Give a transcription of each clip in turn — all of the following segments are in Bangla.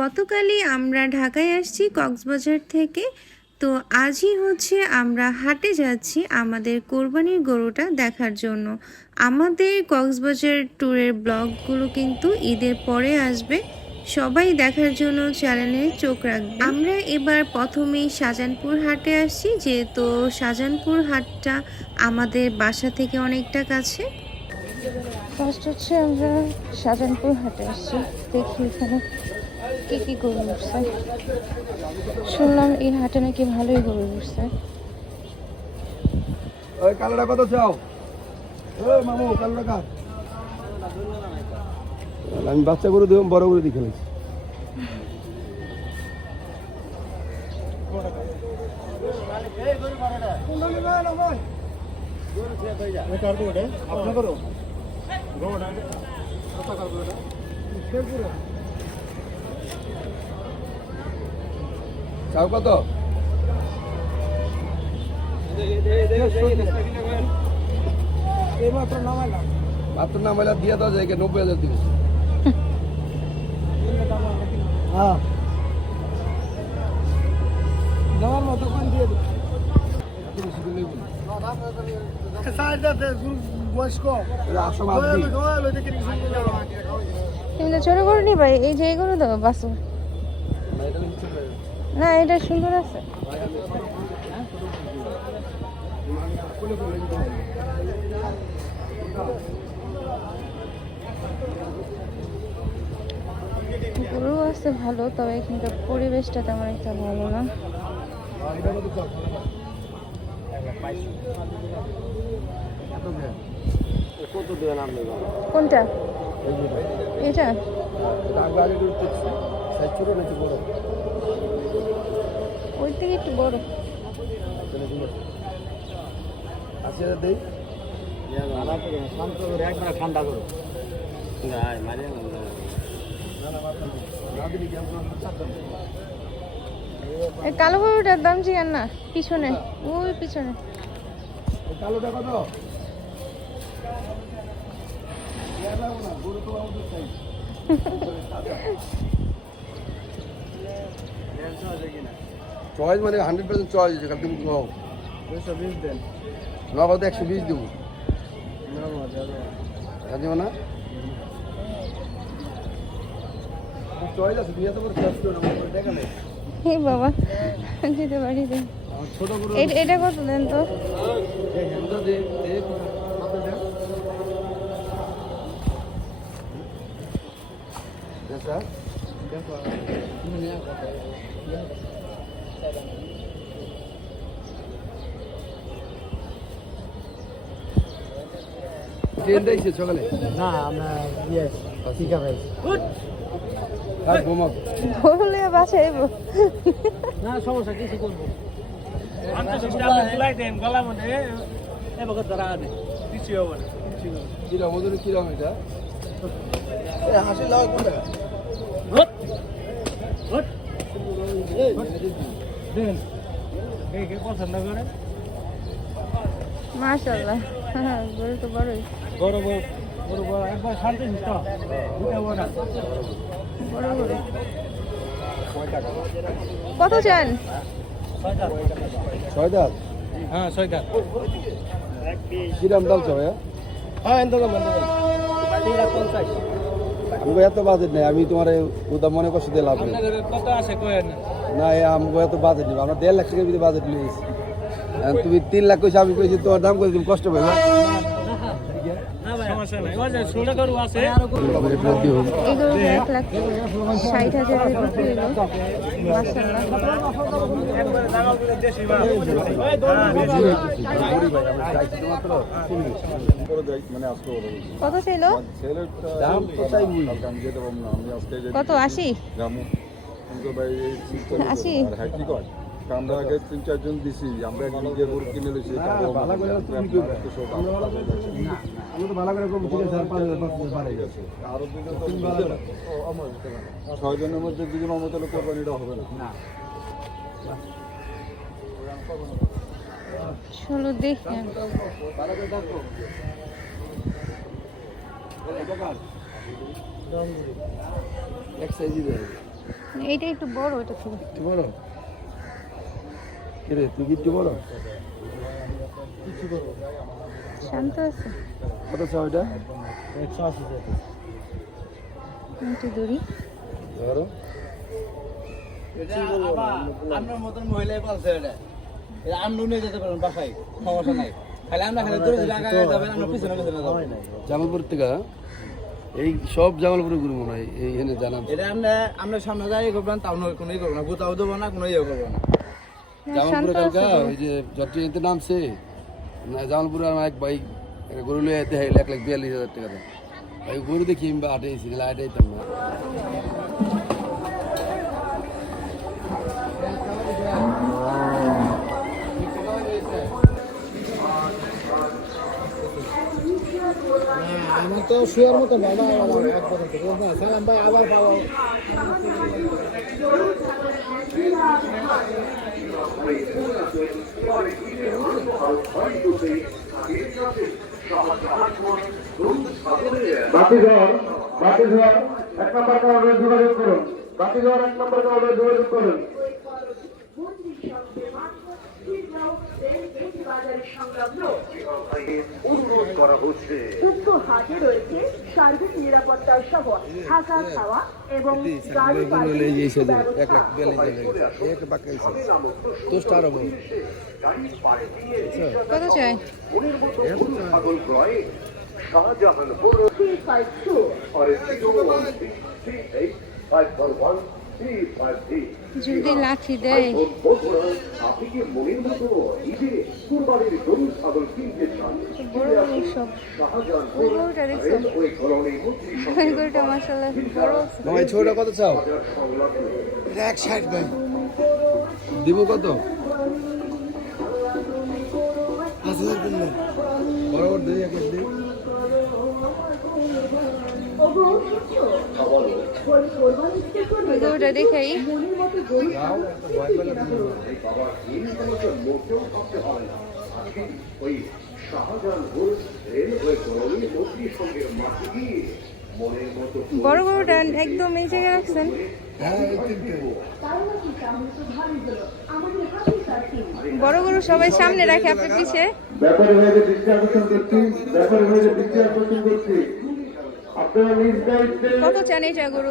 গতকালই আমরা ঢাকায় আসছি কক্সবাজার থেকে। তো আজই হচ্ছে আমরা হাটে যাচ্ছি আমাদের কোরবানির গরুটা দেখার জন্য। আমাদের কক্সবাজার ট্যুরের ব্লগগুলো কিন্তু ঈদের পরে আসবে, সবাই দেখার জন্য চ্যানেলে চোখ রাখবে। আমরা এবার প্রথমেই শাহজাহানপুর হাটে আসছি, যেহেতু শাহজাহানপুর হাটটা আমাদের বাসা থেকে অনেকটা কাছে। ফার্স্ট হচ্ছে আমরা শাহজাহানপুর হাটে আসছি, দেখি এখানে কি কি গরু উঠছে। শুনলাম এই হাটে নাকি ভালোই গরু উঠছে। ওই কালোটা কত চাও? ওই মামু কালোটা কার? আমি বাচ্চা গরু দিলাম, বড় গরু দিয়ে খেলেছি। চাও কত? মাত্র নামাইলা দিয়ে দাও যায় 90,000 দিবে। হ্যাঁ দেওয়ার মতো কোন দিয়ে দিবে। তুমি তো ছোট গরু নিবা, এই যে এই গরু দাও বাসু। না এটা সুন্দর আছে। গরু আছে ভালো, তবে এখানকার পরিবেশটা তেমন একটা ভালো না। কোনটা? এটা ওই থেকে একটু বড়। ঠান্ডা করো। এই কালো গরুটার দাম জিজ্ঞান না, পিছনে ওই পিছনে। কালোটা কত? চয়েস মানে 100% চয়েস আছে। তুমি নাও 120 দেন, নগদ 120 দেব। দেব না চয়েস আছে, তুমি এত বড় চাষ করো না, দেখা নেই। হে বাবা যেতে পারি দেন। ছোট গরু এটা কত দেন তো? সকালে না আমরা ঠিক আছে বলে বাসায় আইবো। না সমস্যা কিছু করবো কিরম ওদের কিরম এটা হাসি লাভ কোন টাকা পছন্দ করে মাশাআল্লাহ গরু তো বড়ই। বড় বড় বড় বড় একবার শান্তি নিত দুটা বড় বড় গরু কত চান? 6 দাঁত। হ্যাঁ 6 দাঁত। কিরম দাম চাও? হ্যাঁ এত কম আমি এত বাজেট নেই, আমি তোমার ওটা মনে কষ্ট দিয়ে লাভ নেই। কত আছে কয়েন না আমগো এত বাজেট নেই, আমরা 1.5 লাখ টাকার ভিতরে বাজেট নিয়েছি। তুমি 3 লাখ কইছো, আমি কইছি তোমার দাম করে তুমি কষ্ট পাবে। সমস্যা নাই, ওই যে 16 গরু আছে। এই গরু 1,60,000 বিক্রি হলো। মাশাআল্লাহ কত ছিল? দাম কোথায় কত 80? 80? আমরা আগে 3-4 জন দিছি, আমরা নিজে গরু কিনে লইছি। আমি তো ভালো করে কম ঠিক আছে, 4-5 বাড়ে গেছে। আরো 6 জনের মধ্যে দুজন মতো কোরবানিটা হবে না। চলো দেখি। এক সাইজই দেয়। এইটা একটু বড়, এটা থেকে একটু বড় কিরে তুই কি একটু বড় শান্ত আছে। কত চাও এটা 180 টাকা। একটু দূরি ধরো এটা আবার আপনার মতন মহিলাই পালছে এটা। এটা আপনি নিয়ে যেতে পারেন বাসায়, সমস্যা নাই। খালি আমরা খালি দূরে জায়গা যাবেন, আমরা পিছনে পিছনে যাবো। জামালপুর থেকে এই সব জামালপুরে ঘুরবো মনে হয় এইখানে জানাম এটা আমরা সামনে যাই করবেন, তাও নয় কোনো করবো না, গোতাও দেবো না, কোনো ইয়ে করবো না। জামালপুরে শান্ত কালকা আছে। ওই যে যত্রিতে নামছে না জামালপুরে আমার এক ভাই গরু লিয়ে দেখে 1,42,000 টাকা দাম ভাই গরু দেখি আমি আটাইছি না আটাইতাম না আমার তো শুয়ার মতো বাবা এক কথা থেকে সালাম ভাই আবার পাবো। বাতিঘর 1 নম্বর কাউন্টারে যোগাযোগ করুন। বাতিঘর 1 নম্বর কাউন্টারে যোগাযোগ করুন। অনুরোধ করা হচ্ছে উক্ত হাটে রয়েছে সার্বিক নিরাপত্তা সহ থাকা খাওয়া এবং গাড়ি পার্কিংয়ের সুব্যবস্থা। গাড়ি পার্কিংয়ের কত চাই? মনের মতো গরু ছাগল ক্রয়ে শাহজাহানপুর 352 or 01638541353 যদি লাঠি দেয়। আপনি কি মনের মতো ঈদে কুরবানির গরু ছাগল কিনতে চান? বড় বড় সব। ওই গরুটা দেখছো? ওই কলোনি মন্ত্রী ওই গরুটা মাশাআল্লাহ বড় আছে। ভাই ছোটটা কত চাও সংলগ্ন 160 ভাই দিব কত 5000 কিনলে বরাবর দেই এক দিই ওই গরুটা দেখাই। যাও ভয় পেলে তুমি ওই শাহজাহানপুর রেলওয়ে কলোনি মন্ত্রী সঙ্গে মাটি দিয়ে মনের মতো বড় গরুটা একদম এই জায়গায় রাখছেন। হ্যাঁ এই তিনটে বড় গরু সবাই সামনে রাখে, আপনি পিছে। ব্যাপারী ভাইদের দৃষ্টি আকর্ষণ করছি। ব্যাপারী ভাইদের দৃষ্টি আকর্ষণ করছি। আপনারা নিজ দায়িত্বে কত চান এটা গরু?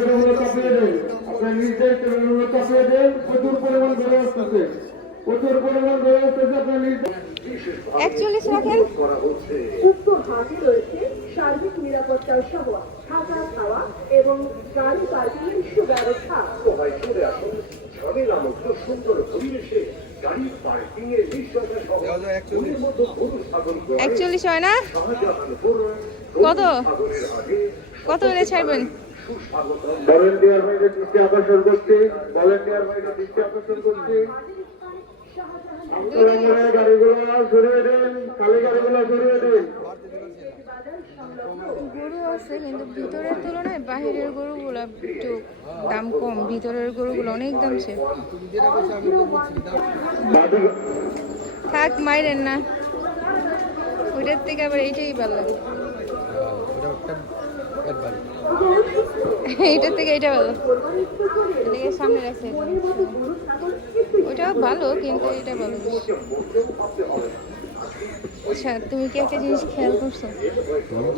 গরুগুলো চাপিয়ে দেন। আপনারা নিজ দায়িত্বে গরুগুলো চাপিয়ে দেন। প্রচুর পরিমাণ গরু আসতেছে। আপনারা নিজ 41 রাখেন। উক্ত হাটে রয়েছে সার্বিক নিরাপত্তা সহ থাকা খাওয়া এবং গাড়ি পার্কিংয়ের সুব্যবস্থা। সবাই চলে আসুন ঝামেলা মুক্ত সুন্দর পরিবেশে গাড়ি পার্কিং এর নিশ্চয়তা সহ মনের মতো গরু ছাগল ক্রয়ে 41 হয় না? শাহজাহানপুর কত? ছাগলের হাটে কত হলে ছাড়বেন? সুস্বাগতম। ভলেন্টিয়ার ভাইদের দৃষ্টি আকর্ষণ করছি। ভলেন্টিয়ার ভাইদের দৃষ্টি আকর্ষণ করছি। আপনারা গাড়িগুলো সরিয়ে দেন। খালি গাড়িগুলো সরিয়ে দেন। গরু আছে কিন্তু ভিতরের তুলনায় বাহিরের গরুগুলো একটু দাম কম, ভিতরের গরুগুলো অনেক দাম ছে। থাক মাইরেন না, ওইটার থেকে আবার এইটাই ভালো লাগে। এইটার থেকে এইটা ভালো, এদিকে সামনে রাখছে। ওইটাও ভালো কিন্তু এটা ভালো। আচ্ছা তুমি কি একটা জিনিস খেয়াল করছো,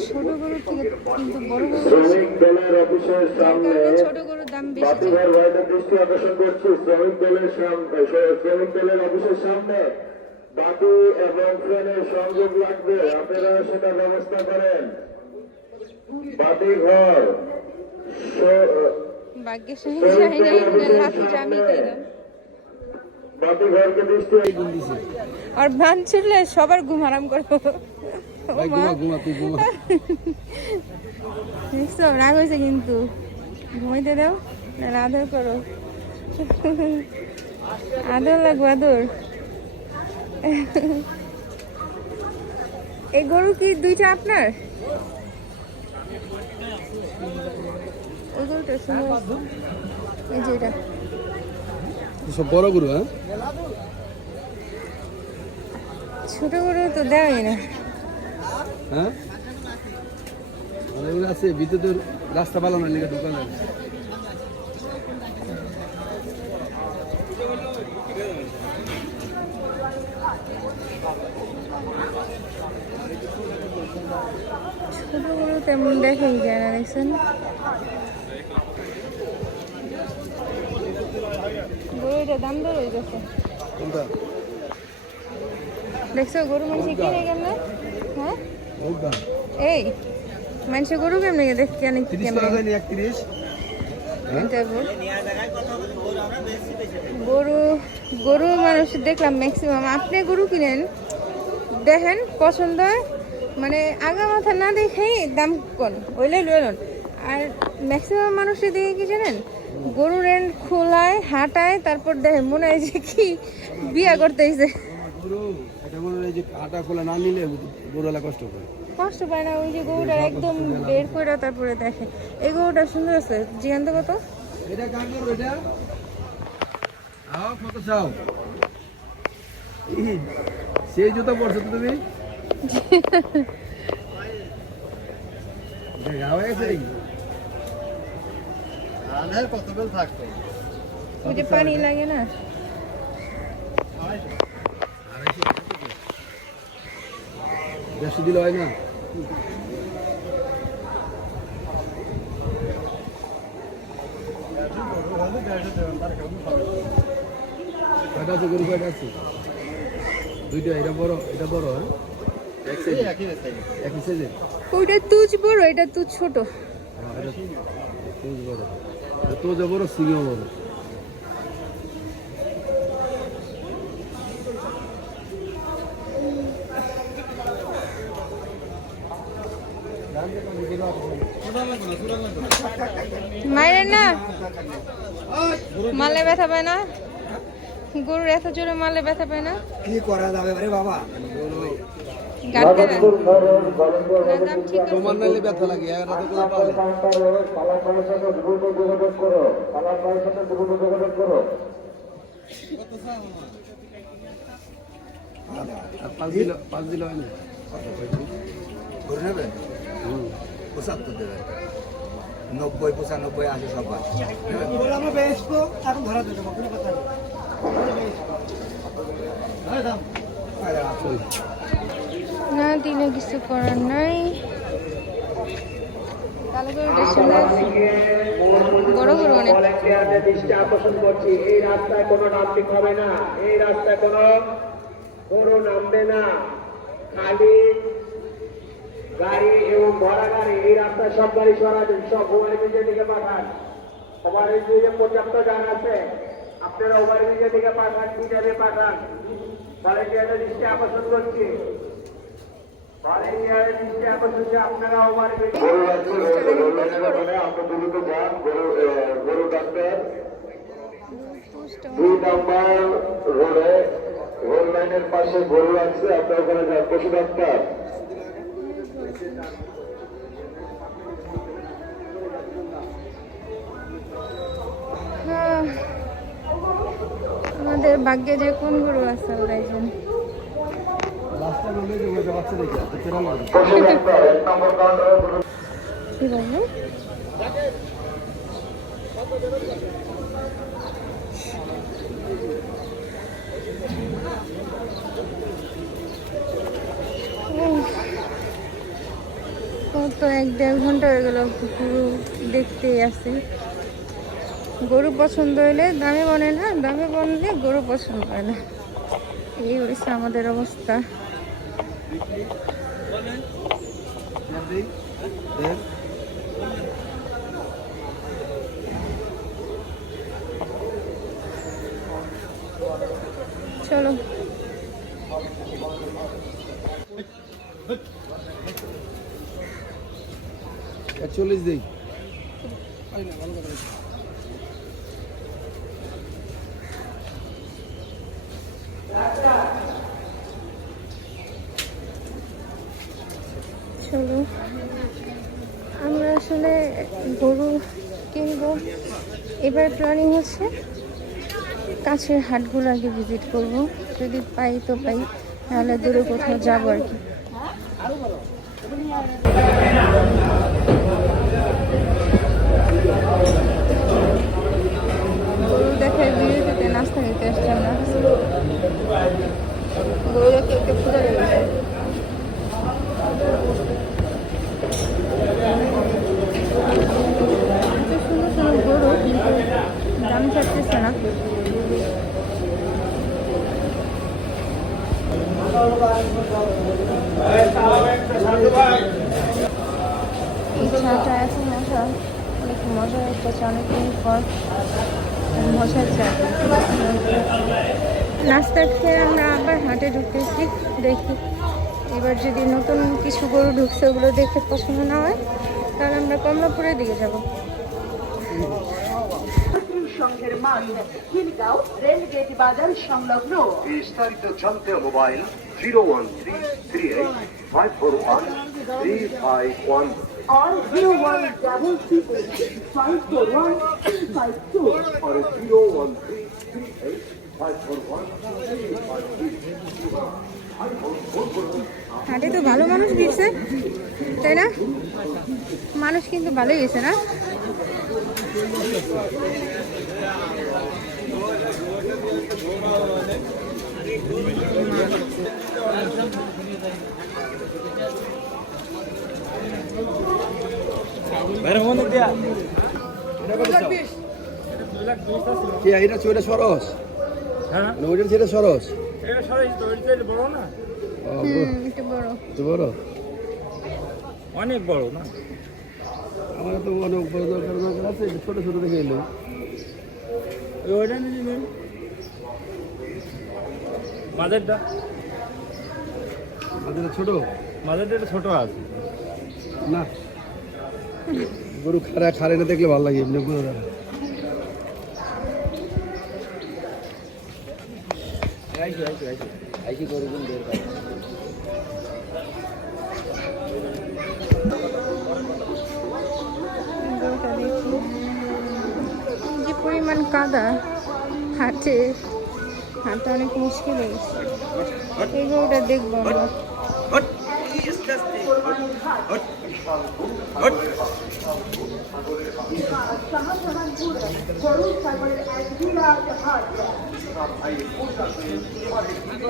ছোট গরুর থেকে কিন্তু বড় গরু শ্রমিক দলের অফিসের সামনে ছোট গরুর দাম বেশি। বাতিঘর ভাইদের দৃষ্টি আকর্ষণ করছি। শ্রমিক দলের অফিসের সামনে বাতি এবং ফ্যানের সংযোগ লাগবে। আপনারা সেটা ব্যবস্থা করেন। বাতিঘর ভাগ্যের সঙ্গে লাঠিটা আমি খাইলাম। বাতিঘরকে দৃষ্টি আর মান ছুটলে সবার ঘুম হারাম করবো। ভাই ঘুমা ঘুমা তুই ঘুমা দেখছো রাগ হয়েছে কিন্তু, ঘুমাইতে দাও না আদর করো। আদর লাগবো আদর। এই গরু কি দুইটা আপনার? ওই গরুটা সুন্দর, এই যে এটা সব বড় গরু হ্যাঁ ছোট গরু তো দেওয়াই না। হ্যাঁ মানে ওগুলো আছে ভিতরে রাস্তা ভালো না লেগে দোকান তেমন দেখাই যায় না, দেখছেন? গরুটা দাম দর হয়ে গেছে, কোনটা? দেখছো গরু মানুষ কিনে গেল না? হ্যাঁ ওর দাম এই মানুষের গরু কেমনে দেখ কেন 30 কেমনে টাকা হয়নি 31। গরু গরু মানুষ দেখলাম ম্যাক্সিমাম। আপনি গরু কিনেন, দেখেন পছন্দ হয়, মানে আগা মাথা না দেখেই দাম কন ওইলে লইলেন। আর ম্যাক্সিমাম মানুষের দিকে কি জানেন, গরু রেন্ট খোলায় হাঁটায়, তারপর দেখে মনে হয় যে কি বিয়া করতেছে। গরু এটা মনে হয় যে কাটা খোলা না নিলে গরুওয়ালা কষ্ট করে। কষ্ট পায় না, ওই যে গরুটা একদম বের করে তারপরে দেখে। এই গরুটা সুন্দর আছে, জিয়ান্ত কত? এটা কার গরু এটা? আও কত চাও? সেই জুতো পরছো তো তুমি? গাওয়া গেছে নাকি? কত বেল থাকবে? ওই যে পানি লাগে না, বেশি দিলে হয় না? কয়টা আছে গরু, কয়টা আছে? দুইটা, এটা বড় হ্যাঁ? একই সাইজের? ওইটা তুজ বড়, এটা তুজ ছোট। এটা তোজ বড়, এটা তোজ বড়, সিংহ বড়। মায়ের না মালে ব্যথা পায় না, গরুর এত জোরে মালে ব্যথা পায় না। কি করা যাবে রে বাবা? গাড়তে না, না দাম ঠিক আছে। তোমার নাইলে ব্যথা লাগে, এরা তো কোনো পারে। পালাপালের সাথে দ্রুত যোগাযোগ করো, পালাপালের সাথে দ্রুত যোগাযোগ করো। আর পাঁচ দিলে হয় না? গরু নেবে? 75 দেবে, 90, 95, 80 সব আছে। আমরা বেচবো, এখন ধরা দেবো, কোনো কথা নেই। চল। না দিলে কিছু করার নাই। কালো গরুটা সুন্দর আছে, বড় গরু অনেক। ভলান্টিয়ারদের দৃষ্টি আকর্ষণ করছি, এই রাস্তায় কোনো নামপিক হবে না, এই রাস্তায় কোনো গরু নামবে না, খালি গাড়ি এবং ভরা গাড়ি, এই রাস্তায় সব গাড়ি সরাবেন, সব ওভারব্রিজের দিকে পাঠান। ওভারব্রিজে পর্যাপ্ত জায়গা আছে, আপনারা ওভারব্রিজের দিকে পাঠান, কিভাবে পাঠান। ভলান্টিয়ারদের দৃষ্টি আকর্ষণ করছি, ভলান্টিয়ারের দৃষ্টি আকর্ষণ করছি, আপনারা ওভারব্রিজ গরু ডাক্তার 2 নাম্বার রোডে রোড লাইনের পাশে গরু আছে, আপনার ওখানে যান। পশু ডাক্তার আমাদের ভাগ্যে যে কোন গরু আছে ওরাই জানে। রাস্তা নামলে যে ওটা বাচ্চা দেখে তো কেন লাগে? পশু ডাক্তার 1 নম্বর কাউন্টারে কি বললো? কত 1-1.5 ঘন্টা হয়ে গেল গরু দেখতেই আসি। গরু পছন্দ হইলে দামে বনে না, দামে বনলে গরু পছন্দ হয় না। এই হয়েছে আমাদের অবস্থা। চলো চল্লিশ দিই। চলো আমরা আসলে গরু কিনবো, এবার প্ল্যানিং হচ্ছে কাছের হাটগুলো আগে ভিজিট করব, যদি পাই তো পাই, নাহলে দূরে কোথাও যাবো আর কি। গরু দেখে বিরতিতে নাস্তা নিতে আসছি আমরা। গরু দেখে একটু ক্ষুধা লেগেছে। এই চাটা এত মজা, অনেক মজার একটা চা, অনেকদিন পর মজার চা। নাস্তা খেয়ে আমরা আবার হাটে ঢুকতেছি, দেখি এবার যদি নতুন কিছু গরু ঢুকছে ওগুলো দেখে পছন্দ না হয় তাহলে আমরা কমলাপুরের দিকে যাব। সংঘের মাঠ খিলগাঁও রেলগেট বাজার সংলগ্ন। বিস্তারিত জানতে মোবাইল 01338541351 और 017354152 और 01338541352। হাটে তো ভালো মানুষ দিচ্ছে, তাই না? মানুষ কিন্তু ভালোই গেছে না? এটা চোরে সরস, ওইটা ছেড়ে সরস। একটু বড়। একটু বড়, অনেক বড় না? আমার তো অনেক বড় দরকার আছে, ছোট ছোট দেখে এলো। ওইটা নিয়ে নিন। মাঝেরটা আমাদের ছোট মাঝেরটা একটু ছোট আছে। না, গরু খারে না দেখলে ভালো লাগে এমনি গরু। গরুটা দেখি, যে পরিমাণ কাদা হাঁটে হাঁটা অনেক মুশকিল হয়ে গেছে। এই গরুটা দেখবো আমরা। শাহজাহানপুর গরু ছাগলের এক বিরাট হাট।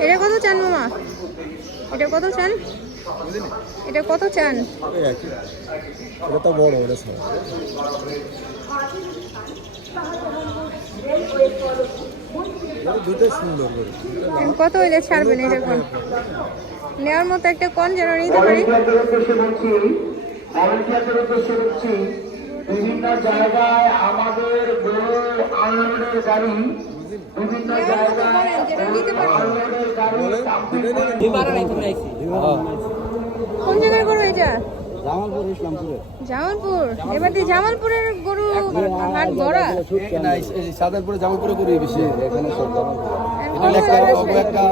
এটা কত চান মামা? এটা কত চান? এটা কত চান? এটা তো বড়, এটা ছোট। দুটোই সুন্দর করে। কত হইলে ছাড়বেন এরকম নেওয়ার মতো একটা কোন যেন নিতে পারি? বিভিন্ন জায়গায় আমাদের গরু আনলোডের গাড়ি, বিভিন্ন নেওয়ার মতো বলেন যেটা নিতে পারি। আনলোডের গাড়ি কোন জায়গার গরু এটা? জামালপুর, ইসলামপুরে। জামালপুর। এবার দিয়ে জামালপুরের গরু হাট ভরা। সাদারপুরে জামালপুরে গরু বেশি, এখানে সব জামালপুর। আর এটা কোন একটা জায়গায় একটা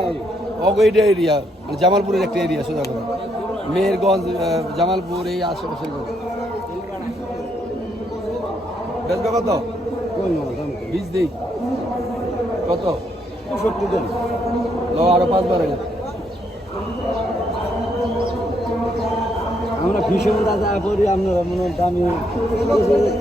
অগৈডা এরিয়া, মানে জামালপুরের একটা এরিয়া সোজা করে। মেহেরগঞ্জ, জামালপুর, এই আশেপাশের গরু। বেচবে কত? বীজ দিই কত? 70 দেন। আরো 5 বার এলে আমরা ভীষণ দাদা করি, আপনারা মনে দামি ওটা সুন্দর।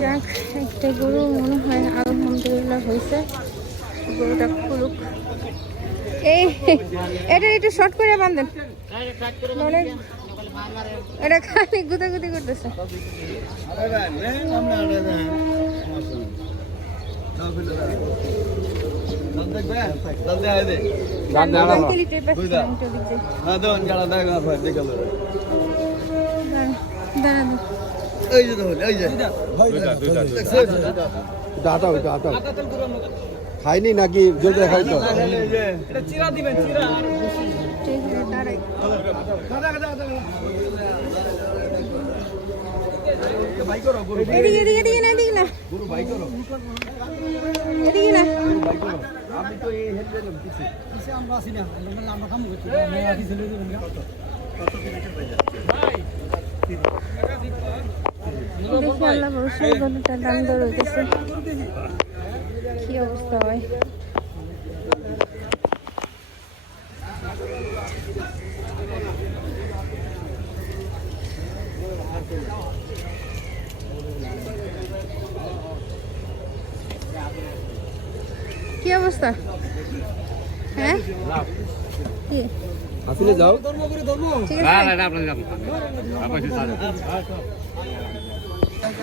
যাক, একটা গরু মনে হয় আলহামদুলিল্লাহ হয়েছে। গরুটা খুলুক। এই এটা একটু শর্ট করে বাঁধেন, অনেক এটা খালি গুদাগুদি করতেছে। আঙ্কেল একটু এই পাশে যান, একটু ওদিক দিয়ে। দাঁড়ান, আটা ওইটা আটা খাইনি নাকি জলদি খাই তো। ঠিক আছে, দাঁড়াই। এদিকে এদিকে এদিকে না, এদিকে না, এদিকে না। দেখি আল্লাহ ভরসায় গরুটা দাম দর হইতেছে, কি অবস্থা হয়। কি অবস্থা? হ্যাঁ কি আসলে যাও ঠিক আছে।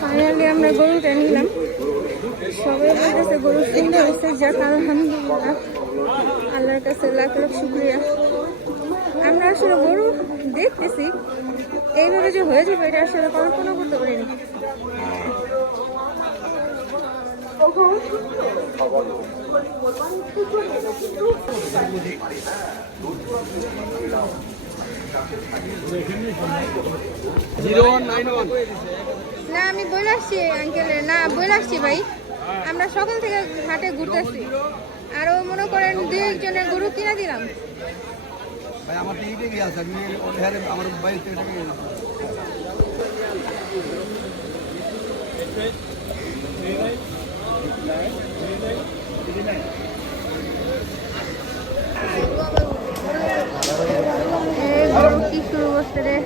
ফাইনালি আমরা গরুটা নিলাম। সবাই বলতেছে গরু সুন্দর হচ্ছে, যাক আলহামদুলিল্লাহ, আল্লাহর কাছে লাখ লাখ শুক্রিয়া। আমরা আসলে গরু দেখতেছি, এইভাবে যে হয়ে যাবে এটা আসলে কল্পনা করতে পারিনি। না আমি বলে আসছি আঙ্কেলের, না বলে আসছি ভাই, আমরা সকাল থেকে হাটে ঘুরতেছি, আরো মনে করেন 2-1 গরু কিনা দিলাম। ভাই আমার টিকিটে গিয়ে আছে, আমি আমার বাইরে থেকে গরু কি শুরু করছে রে,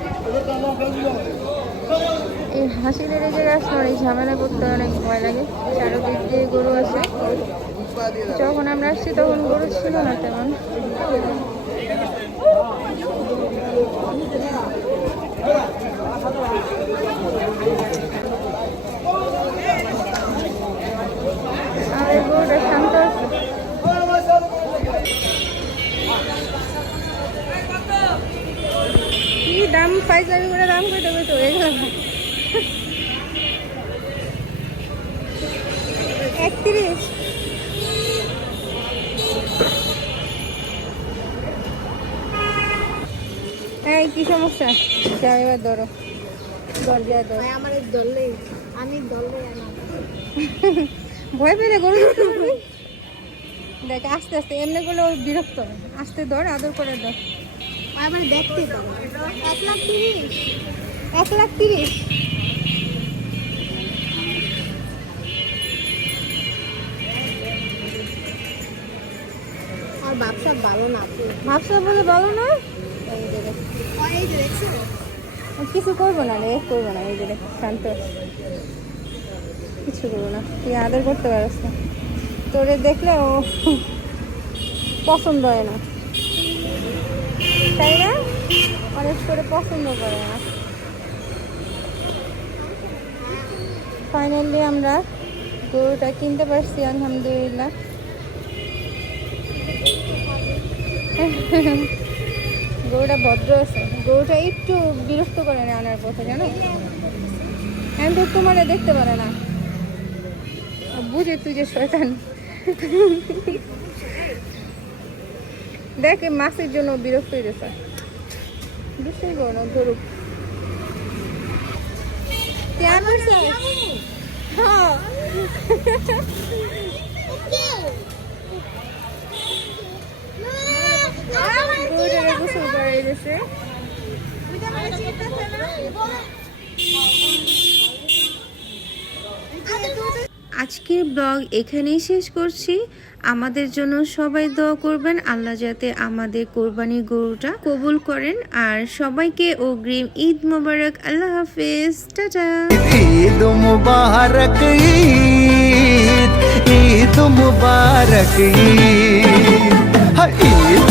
এই হাসিদের এই জায়গায় আসলে অনেক ঝামেলা করতে অনেক ভয় লাগে। চারদিক দিয়ে গরু আছে, যখন আমরা আসছি তখন গরু ছিল না তেমন। আর গরুটা শান্ত আছে। কি দাম পাইকারি করে দাম কই দেবে তো এগুলো 31। এই কি সমস্যা? যাও এবার ধরো, দরজা ধরো। আমার দলে আমি দলে ভয় পেলে গরু ধরতে পারবি? দেখ আস্তে আস্তে, এমনি করলে ওর বিরক্ত হয়। আস্তে ধর, আদর করে ধর। আমার দেখতে পাবো 1,30,000। 1,30,000? আর ব্যবসা ভালো না ভাবসা বলে ভালো না? এই যে দেখ, এই যে দেখছো কিছু করবো না রে, করবো না। এই যে দেখ, শান্ত, কিছু করবো না। তুই আদর করতে পারিস না, তোরে দেখলে ও পছন্দ হয় না, তাই না? অনেক করে পছন্দ করে না। ফাইনালি আমরা গরুটা কিনতে পারছি আলহামদুলিল্লাহ। গরুটা ভদ্র আছে, গরুটা একটু বিরক্ত করে না আনার পথে, জানো? আমি তো তোমার দেখতে পারে না, বুঝে তুই যে শয়তান। দেখ মাছের জন্য বিরক্ত হয়ে গেছে, বুঝতেই পারো না, ধরুক। হ্যাঁ গরুটাকে গোসল করে গেছে। আজকের ব্লগ এখানেই শেষ করছি। আমাদের জন্য সবাই দোয়া করবেন, আল্লাহ যাতে আমাদের কোরবানির গরুটা কবুল করেন। আর সবাইকে অগ্রিম ঈদ মোবারক। আল্লাহ হাফেজ, টাটা। ঈদ মুবারক, ঈদ মুবারক, ঈদ।